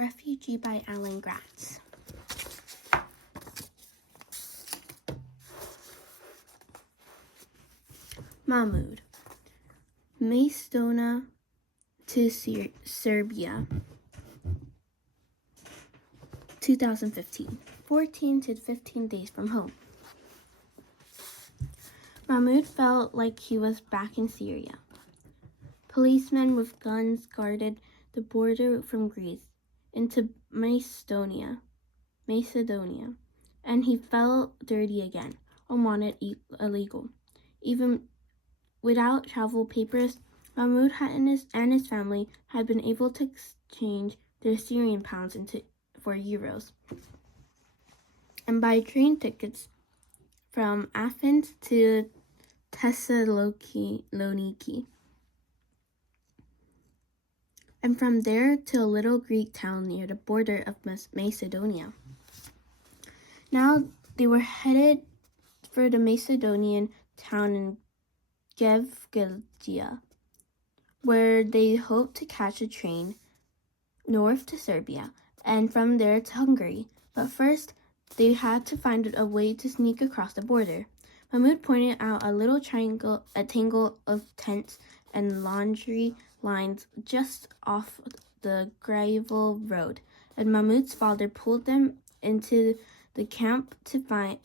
Refugee by Gratz. Mahmud. Macedonia to Serbia. 2015. 14 to 15 days from home. Mahmud felt like he was back in Syria. Policemen with guns guarded the border from Greece into Macedonia, and he felt dirty again, unwanted, illegal. Even without travel papers, Mahmud and his family had been able to exchange their Syrian pounds for euros and buy train tickets from Athens to Thessaloniki, and from there to a little Greek town near the border of Macedonia. Now they were headed for the Macedonian town in Gevgelgia, where they hoped to catch a train north to Serbia and from there to Hungary. But first, they had to find a way to sneak across the border. Mahmud pointed out a tangle of tents and laundry lines just off the gravel road, and Mahmud's father pulled them into the camp to plan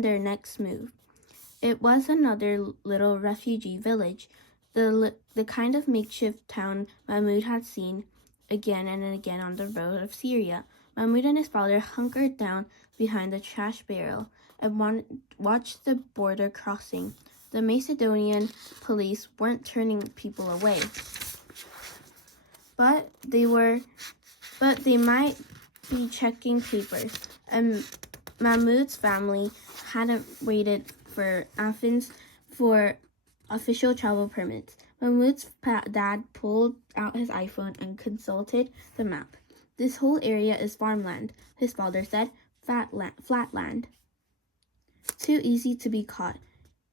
their next move. It was another little refugee village, the kind of makeshift town Mahmud had seen again and again on the road of Syria. Mahmud and his father hunkered down behind the trash barrel and watched the border crossing. The Macedonian police weren't turning people away, but they might be checking papers, and Mahmud's family hadn't waited for Athens for official travel permits. Mahmud's dad pulled out his iPhone and consulted the map. "This whole area is farmland," his father said. Flat land. Too easy to be caught.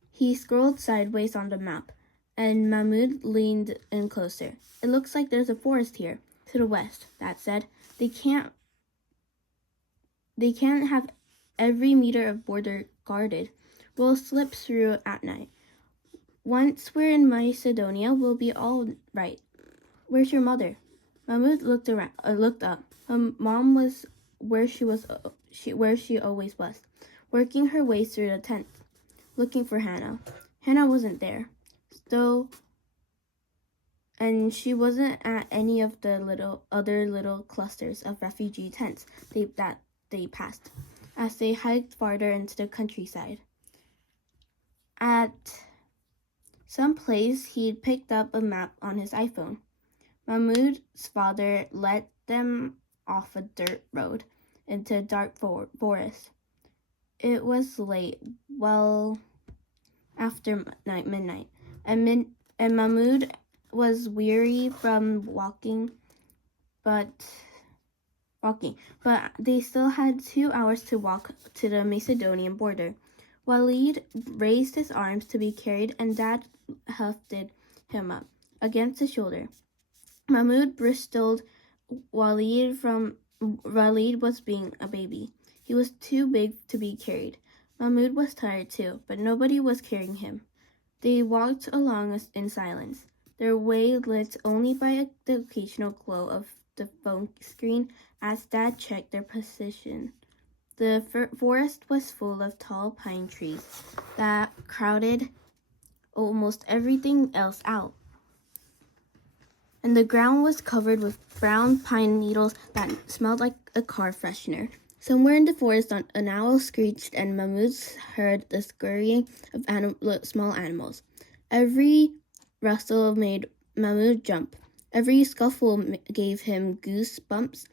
He scrolled sideways on the map, and Mahmud leaned in closer. "It looks like there's a forest here, to the west," Dad said. They can't have every meter of border guarded. We'll slip through at night. Once we're in Macedonia, we'll be all right. Where's your mother?" Mahmud looked up. Mom was where she always was, working her way through the tents, looking for Hannah. Hannah wasn't there, though, and she wasn't at any of the other little clusters of refugee tents that they passed as they hiked farther into the countryside. At some place, he'd picked up a map on his iPhone. Mahmud's father led them off a dirt road into a dark forest. It was late, well after midnight, and Mahmud was weary from walking, but they still had 2 hours to walk to the Macedonian border. Walid raised his arms to be carried, and Dad lifted him up against his shoulder. Mahmud bristled. Walid was being a baby. He was too big to be carried. Mahmud was tired too, but nobody was carrying him. They walked along in silence, their way lit only by the occasional glow of the phone screen as Dad checked their position. The forest was full of tall pine trees that crowded almost everything else out, and the ground was covered with brown pine needles that smelled like a car freshener. Somewhere in the forest, an owl screeched, and Mahmud heard the scurrying of small animals. Every rustle made Mahmud jump. Every scuffle gave him goosebumps.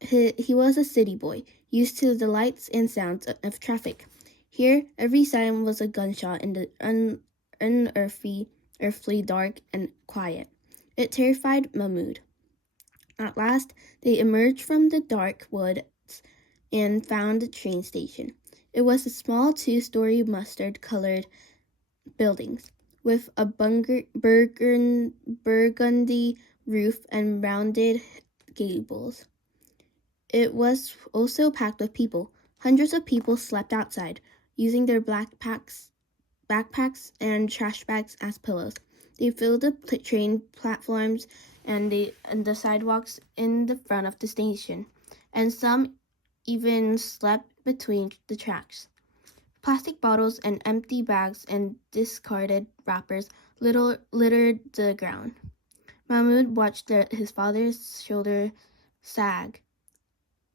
He was a city boy, used to the lights and sounds of traffic. Here, every sound was a gunshot in the unearthly dark and quiet. It terrified Mahmud. At last, they emerged from the dark woods and found the train station. It was a small 2-story mustard-colored building with a burgundy roof and rounded gables. It was also packed with people. Hundreds of people slept outside, using their backpacks and trash bags as pillows. They filled the train platforms and the sidewalks in the front of the station, and some even slept between the tracks. Plastic bottles and empty bags and discarded wrappers littered the ground. Mahmoud watched his father's shoulder sag.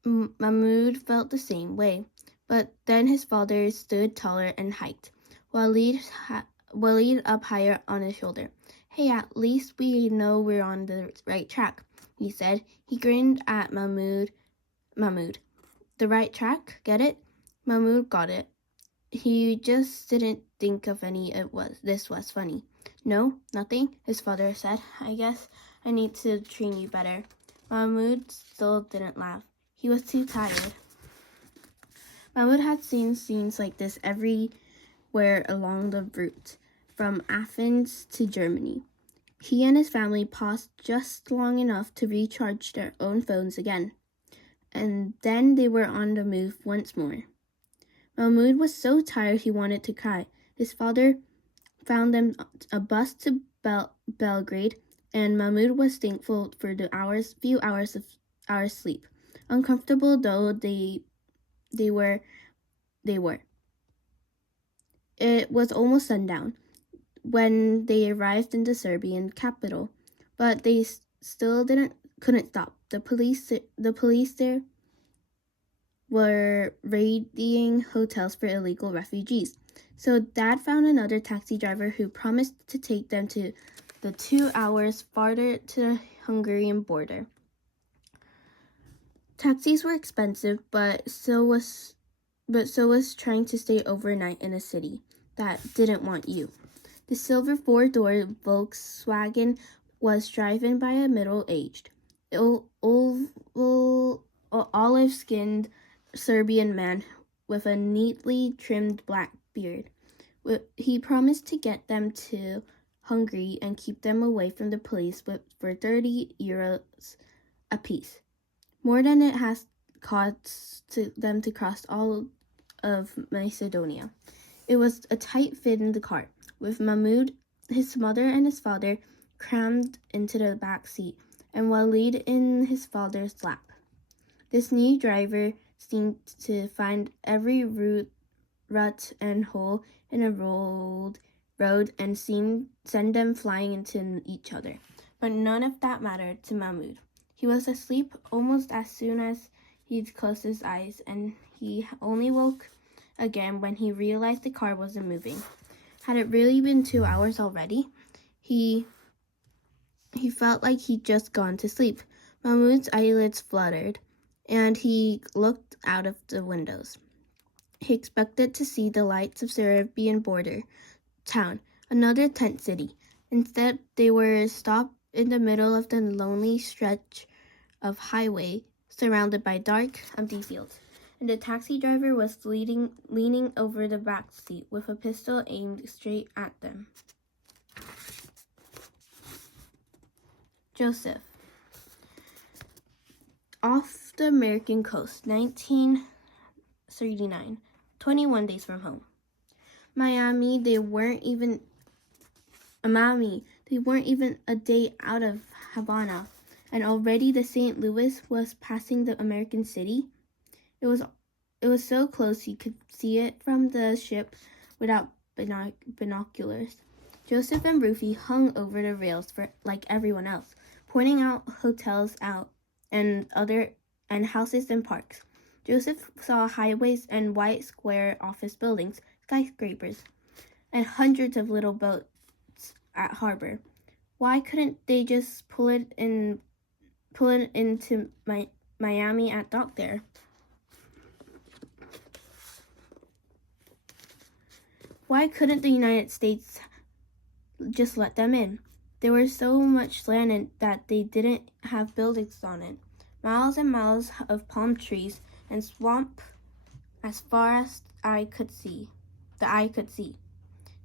Mahmoud felt the same way, but then his father stood taller and hiked, Walid up higher on his shoulder. "Hey, at least we know we're on the right track," he said. He grinned at Mahmoud. "The right track? Get it?" Mahmoud got it. He just didn't think of this was funny. "No, nothing," his father said. "I guess I need to train you better." Mahmoud still didn't laugh. He was too tired. Mahmoud had seen scenes like this everywhere along the route, from Athens to Germany. He and his family paused just long enough to recharge their own phones again, and then they were on the move once more. Mahmoud was so tired he wanted to cry. His father found them a bus to Belgrade, and Mahmoud was thankful for the few hours of sleep. Uncomfortable though they were. It was almost sundown when they arrived in the Serbian capital, but they still couldn't stop. The police there were raiding hotels for illegal refugees. So Dad found another taxi driver who promised to take them to the 2 hours farther to the Hungarian border. Taxis were expensive, but so was trying to stay overnight in a city that didn't want you. The silver 4-door Volkswagen was driven by a middle-aged, olive-skinned Serbian man with a neatly trimmed black beard. He promised to get them to Hungary and keep them away from the police for 30 euros apiece, more than it has cost them to cross all of Macedonia. It was a tight fit in the car, with Mahmoud, his mother, and his father crammed into the back seat, and Walid in his father's lap. This new driver seemed to find every rut and hole in a road and send them flying into each other. But none of that mattered to Mahmoud. He was asleep almost as soon as he'd closed his eyes, and he only woke again when he realized the car wasn't moving. Had it really been 2 hours already? He felt like he'd just gone to sleep. Mahmoud's eyelids fluttered, and he looked out of the windows. He expected to see the lights of Serbian border town, another tent city. Instead, they were stopped in the middle of the lonely stretch of highway, surrounded by dark, empty fields, and the taxi driver was leaning over the back seat with a pistol aimed straight at them. Joseph. Off the American coast, 1939, 21 days from home. Miami, they weren't even a day out of Havana, and already the St. Louis was passing the American city. It was so close you could see it from the ship without binoculars. Joseph and Rufy hung over the rails like everyone else, pointing out hotels and houses and parks. Joseph saw highways and white square office buildings, skyscrapers, and hundreds of little boats at harbor. Why couldn't they just pull it into Miami at dock there? Why couldn't the United States just let them in? There was so much land that they didn't have buildings on it. Miles and miles of palm trees and swamp as far as the eye could see.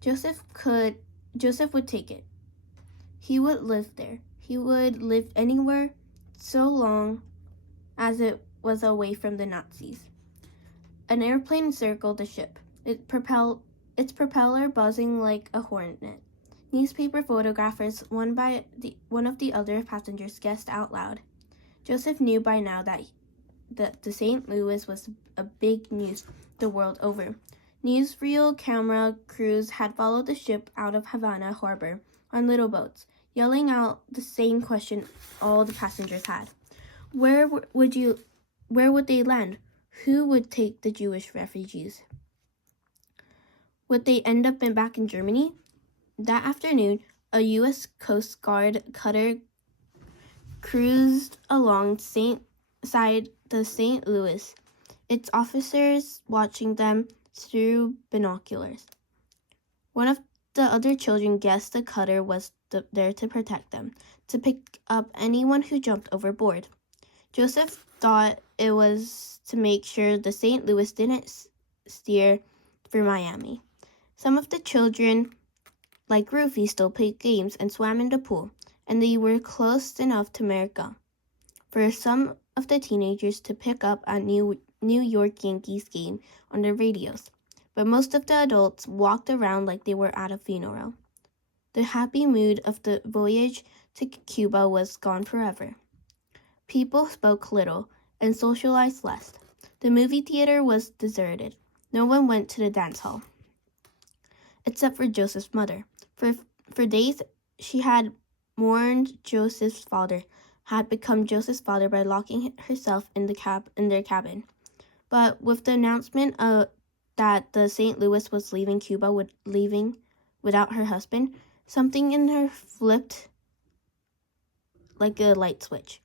Joseph would take it. He would live there. He would live anywhere so long as it was away from the Nazis. An airplane circled the ship, its propeller buzzing like a hornet. Newspaper photographers, one of the other passengers, guessed out loud. Joseph knew by now that the St. Louis was a big news the world over. Newsreel camera crews had followed the ship out of Havana harbor on little boats, yelling out the same question all the passengers had. Where would they land? Who would take the Jewish refugees? Would they end up back in Germany? That afternoon, a U.S. Coast Guard cutter cruised alongside the St. Louis, its officers watching them through binoculars. One of the other children guessed the cutter was there to protect them, to pick up anyone who jumped overboard. Joseph thought it was to make sure the St. Louis didn't steer for Miami. Some of the children, like Rufy, still played games and swam in the pool, and they were close enough to America for some of the teenagers to pick up a New York Yankees game on their radios. But most of the adults walked around like they were at a funeral. The happy mood of the voyage to Cuba was gone forever. People spoke little and socialized less. The movie theater was deserted. No one went to the dance hall, except for Joseph's mother. For days, she had mourned Joseph's father, had become Joseph's father by locking herself in their cabin. But with the announcement that the St. Louis was leaving Cuba without her husband, something in her flipped like a light switch.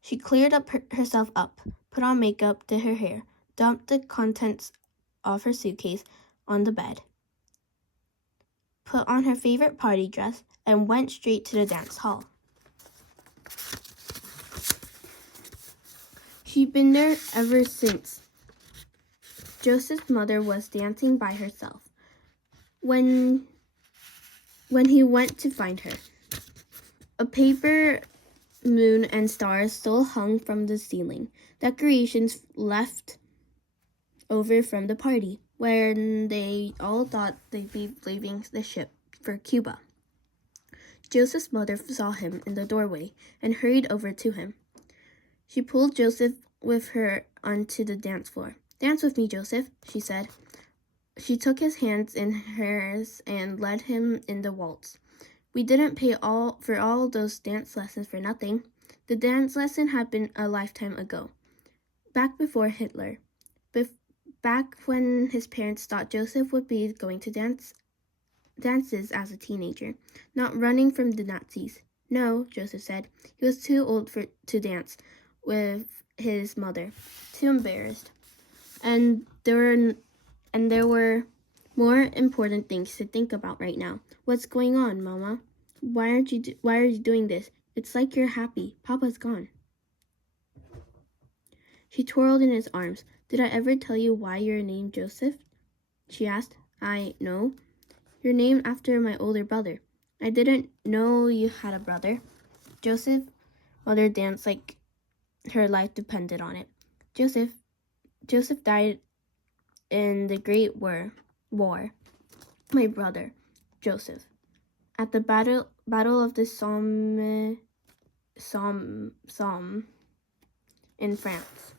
She cleared herself up, put on makeup, did her hair, dumped the contents of her suitcase on the bed, put on her favorite party dress, and went straight to the dance hall. She'd been there ever since. Joseph's mother was dancing by herself when he went to find her. A paper moon and stars still hung from the ceiling, decorations left over from the party, when they all thought they'd be leaving the ship for Cuba. Joseph's mother saw him in the doorway and hurried over to him. She pulled Joseph with her onto the dance floor. "Dance with me, Joseph," she said. She took his hands in hers and led him in the waltz. We didn't pay for all those dance lessons for nothing. The dance lesson had been a lifetime ago, back before Hitler, back when his parents thought Joseph would be going to dances as a teenager, not running from the Nazis. No, Joseph said. He was too old to dance with his mother, too embarrassed. And there were more important things to think about right now. What's going on, Mama? Why are you doing this? It's like you're happy. Papa's gone. She twirled in his arms. "Did I ever tell you why you're named Joseph?" she asked. No. You're named after my older brother. I didn't know you had a brother. Joseph's mother danced like her life depended on it. Joseph died in the Great War. My brother, Joseph, at the battle of the Somme in France.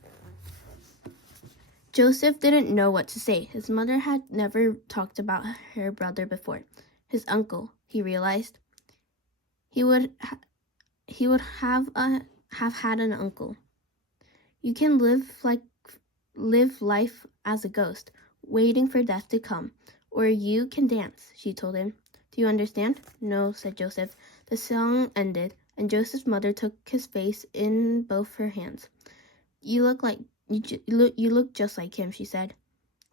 Joseph didn't know what to say. His mother had never talked about her brother before. His uncle, he realized. He would have had an uncle. You can live life as a ghost, waiting for death to come, or you can dance, she told him. Do you understand? No, said Joseph. The song ended, and Joseph's mother took his face in both her hands. You look just like him, she said.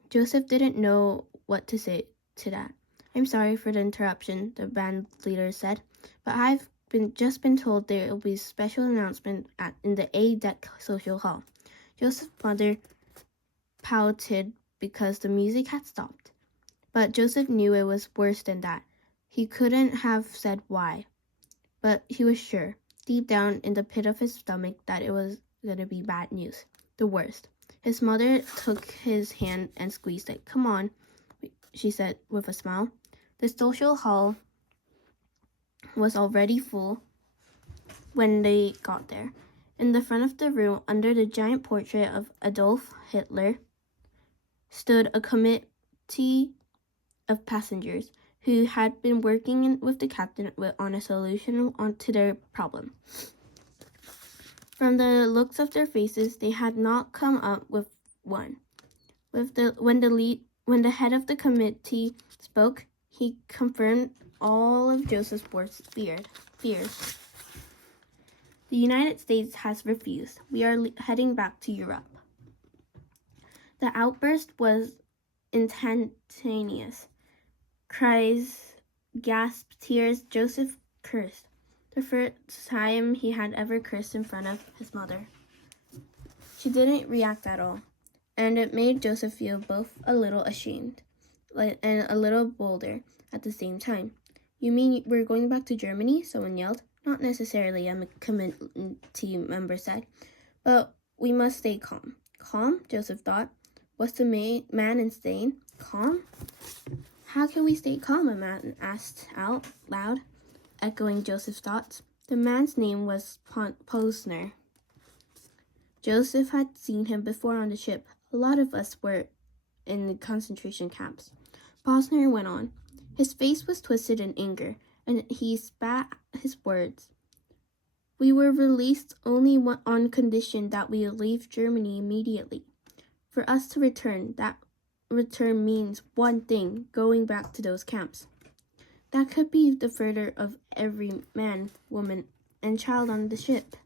Joseph didn't know what to say to that. I'm sorry for the interruption, the band leader said, but I've just been told there will be a special announcement in the A-Deck social hall. Joseph's mother pouted because the music had stopped, but Joseph knew it was worse than that. He couldn't have said why, but he was sure. deep down in the pit of his stomach that it was going to be bad news. The worst. His mother took his hand and squeezed it. "Come on," she said with a smile. The social hall was already full when they got there. In the front of the room, under the giant portrait of Adolf Hitler, stood a committee of passengers who had been working with the captain on a solution to their problem. From the looks of their faces, they had not come up with one. When the head of the committee spoke, he confirmed all of Joseph's worst fears. "The United States has refused. We are heading back to Europe." The outburst was instantaneous. Cries, gasps, tears. Joseph cursed. The first time he had ever cursed in front of his mother. She didn't react at all, and it made Joseph feel both a little ashamed and a little bolder at the same time. "You mean we're going back to Germany?" someone yelled. "Not necessarily," a committee member said, "but we must stay calm." Calm? Joseph thought. Was the man insane? Calm? "How can we stay calm?" a man asked out loud, echoing Joseph's thoughts. The man's name was Posner. Joseph had seen him before on the ship. "A lot of us were in the concentration camps." Posner went on. His face was twisted in anger, and he spat his words. "We were released only on condition that we leave Germany immediately. For us to return, that return means one thing: going back to those camps. That could be the fate of every man, woman, and child on the ship.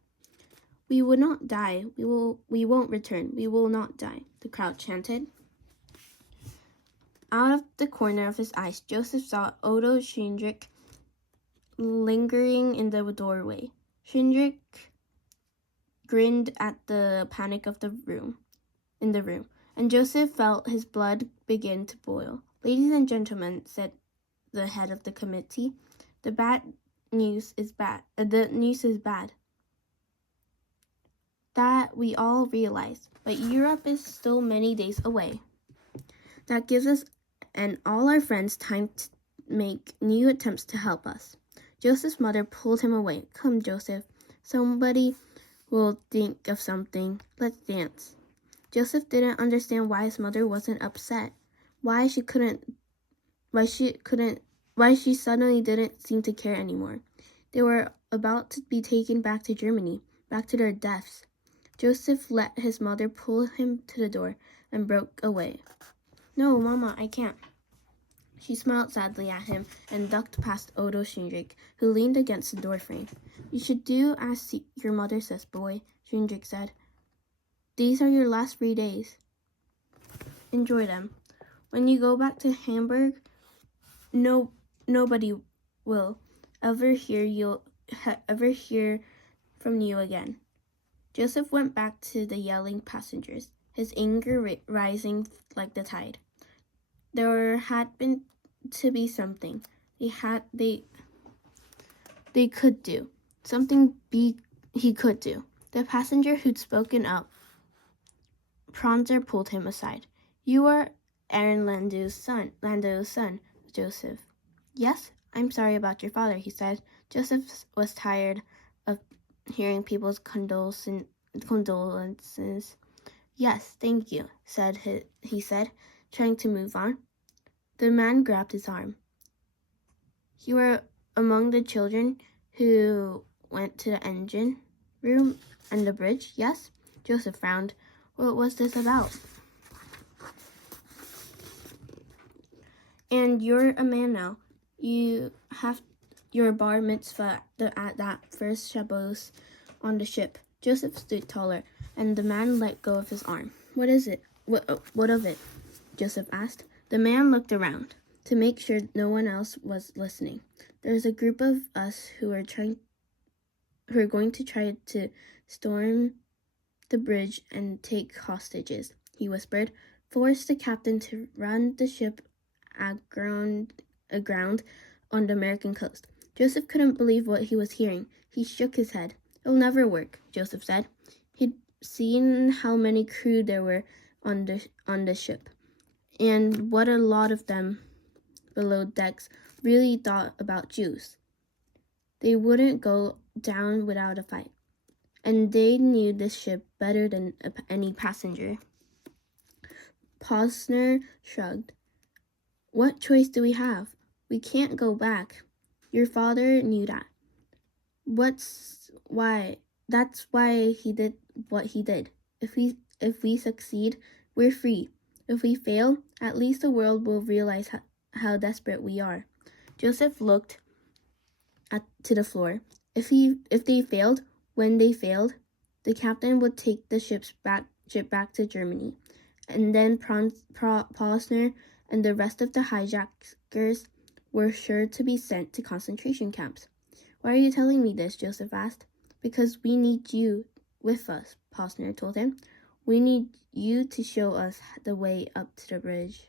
We would not die. We won't return. We will not die," the crowd chanted. Out of the corner of his eyes, Joseph saw Odo Schindrick lingering in the doorway. Schindrick grinned at the panic of the room, and Joseph felt his blood begin to boil. "Ladies and gentlemen," said the head of the committee, The news is bad. That we all realize, but Europe is still many days away. That gives us and all our friends time to make new attempts to help us." Joseph's mother pulled him away. "Come, Joseph. Somebody will think of something. Let's dance." Joseph didn't understand why his mother wasn't upset. Why she suddenly didn't seem to care anymore. They were about to be taken back to Germany, back to their deaths. Joseph let his mother pull him to the door and broke away. "No, Mama, I can't." She smiled sadly at him and ducked past Odo Schindrick, who leaned against the doorframe. "You should do as your mother says, boy," Schindrick said. "These are your last 3 days. Enjoy them. When you go back to Hamburg, nobody will ever hear from you again." Joseph went back to the yelling passengers, his anger rising like the tide. There had been to be something they could do. He could do. The passenger who'd spoken up, Pranzer, pulled him aside. "You are Aaron Landau's son, Joseph." "Yes, I'm sorry about your father," he said. Joseph was tired of hearing people's condolences. "Yes, thank you," he said, trying to move on. The man grabbed his arm. "You were among the children who went to the engine room and the bridge, yes?" Joseph frowned. What was this about? "And you're a man now. You have your bar mitzvah at that first Shabbos on the ship." Joseph stood taller, and the man let go of his arm. "What is it? What of it?" Joseph asked. The man looked around to make sure no one else was listening. "There's a group of us who are going to try to storm the bridge and take hostages," he whispered. "Force the captain to run the ship aground on the American coast." Joseph couldn't believe what he was hearing. He shook his head. It'll never work, Joseph said. He'd seen how many crew there were on the ship, and what a lot of them below decks really thought about Jews. They wouldn't go down without a fight, and they knew this ship better than any passenger. Posner shrugged. What choice do we have? We can't go back. Your father knew that. That's why he did what he did. If we succeed, we're free. If we fail, at least the world will realize how desperate we are. Joseph looked to the floor. If they failed, when they failed, the captain would take the ship back to Germany, and then Posner and the rest of the hijackers were sure to be sent to concentration camps. Why are you telling me this? Joseph asked. Because we need you with us, Posner told him. We need you to show us the way up to the bridge.